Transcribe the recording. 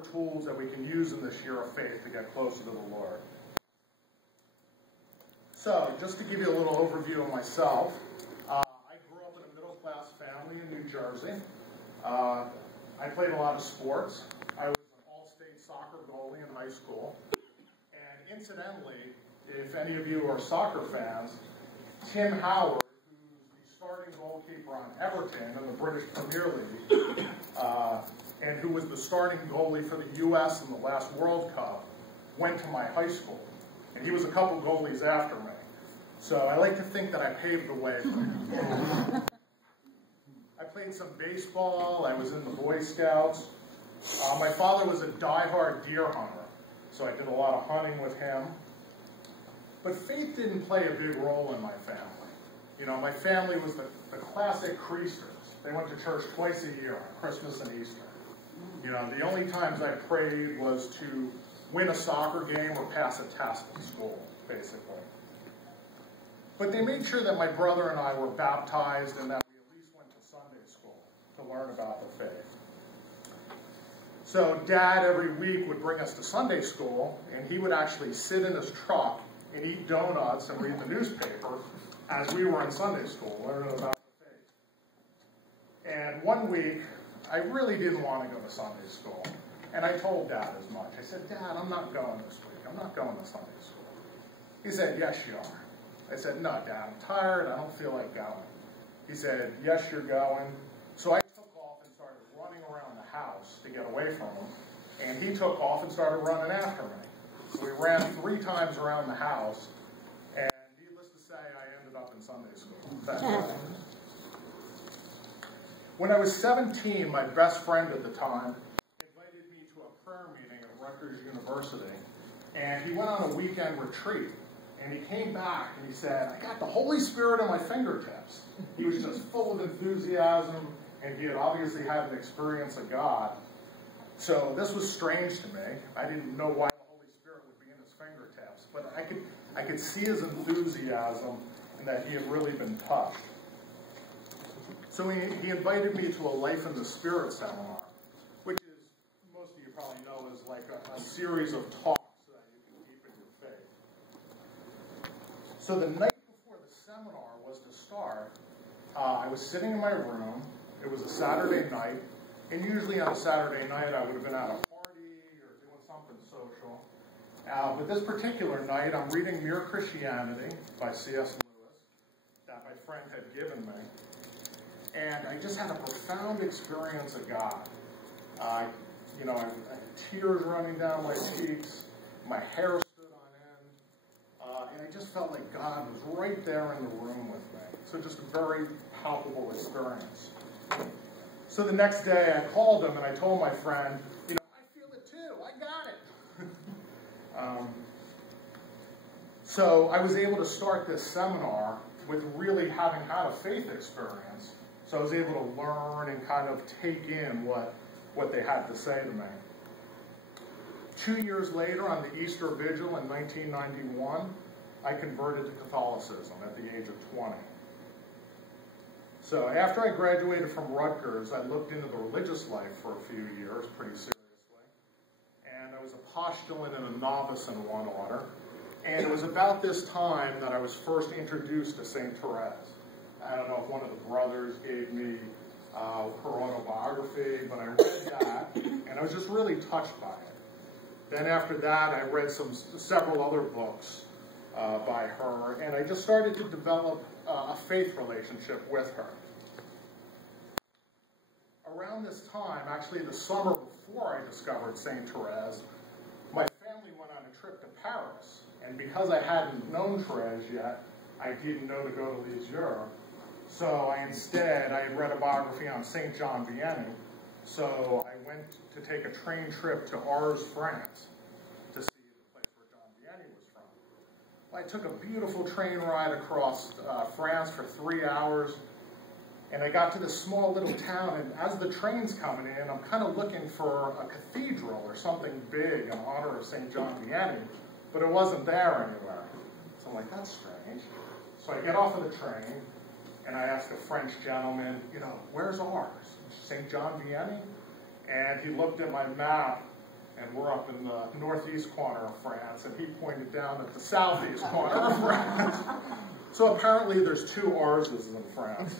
tools that we can use in this year of faith to get closer to the Lord. So, just to give you a little overview of myself, I grew up in a middle-class family in New Jersey. I played a lot of sports. I was an all-state soccer goalie in high school. And incidentally, if any of you are soccer fans, Tim Howard, who's the starting goalkeeper on Everton in the British Premier League, and who was the starting goalie for the U.S. in the last World Cup, went to my high school. And he was a couple goalies after me. So I like to think that I paved the way for him. I played some baseball. I was in the Boy Scouts. My father was a diehard deer hunter, so I did a lot of hunting with him. But faith didn't play a big role in my family. You know, my family was the classic Creasters. They went to church twice a year, on Christmas and Easter. You know, the only times I prayed was to win a soccer game or pass a test in school, basically. But they made sure that my brother and I were baptized and that we at least went to Sunday school to learn about the faith. So Dad every week would bring us to Sunday school, and he would actually sit in his truck and eat donuts and read the newspaper as we were in Sunday school, learning about the faith. And one week, I really didn't want to go to Sunday school. And I told Dad as much. I said, Dad, I'm not going this week. I'm not going to Sunday school. He said, yes, you are. I said, no, Dad, I'm tired. I don't feel like going. He said, yes, you're going. So I took off and started running around the house to get away from him. And he took off and started running after me. So we ran 3 times around the house. And needless to say, I ended up in Sunday school. When I was 17, my best friend at the time invited me to a prayer meeting at Rutgers University, and he went on a weekend retreat, and he came back and he said, I got the Holy Spirit on my fingertips. He was just full of enthusiasm, and he had obviously had an experience of God. So this was strange to me. I didn't know why the Holy Spirit would be in his fingertips, but I could see his enthusiasm and that he had really been touched. So he invited me to a Life in the Spirit seminar, which is, most of you probably know, is like a series of talks so that you can deepen your faith. So the night before the seminar was to start, I was sitting in my room. It was a Saturday night, and usually on a Saturday night I would have been at a party or doing something social. But this particular night I'm reading Mere Christianity by C.S. Lewis that my friend had given me. And I just had a profound experience of God. I had tears running down my cheeks, my hair stood on end, and I just felt like God was right there in the room with me. So just a very palpable experience. So the next day I called him and I told my friend, I feel it too, I got it. So I was able to start this seminar with really having had a faith experience. So I was able to learn and kind of take in what they had to say to me. 2 years later, on the Easter Vigil in 1991, I converted to Catholicism at the age of 20. So after I graduated from Rutgers, I looked into the religious life for a few years pretty seriously. And I was a postulant and a novice in one order. And it was about this time that I was first introduced to St. Therese. I don't know if one of the brothers gave me her autobiography, but I read that, and I was just really touched by it. Then after that, I read several other books by her, and I just started to develop a faith relationship with her. Around this time, actually the summer before I discovered St. Therese, my family went on a trip to Paris, and because I hadn't known Therese yet, I didn't know to go to Lisieux. So I had read a biography on St. John Vianney, so I went to take a train trip to Ars, France, to see the place where John Vianney was from. Well, I took a beautiful train ride across France for 3 hours, and I got to this small little town, and as the train's coming in, I'm kind of looking for a cathedral or something big in honor of St. John Vianney, but it wasn't there anywhere. So I'm like, that's strange. So I get off of the train, and I asked a French gentleman, where's Ars? St. John Vianney? And he looked at my map and we're up in the northeast corner of France, and he pointed down at the southeast corner of France. So apparently there's two R's in France.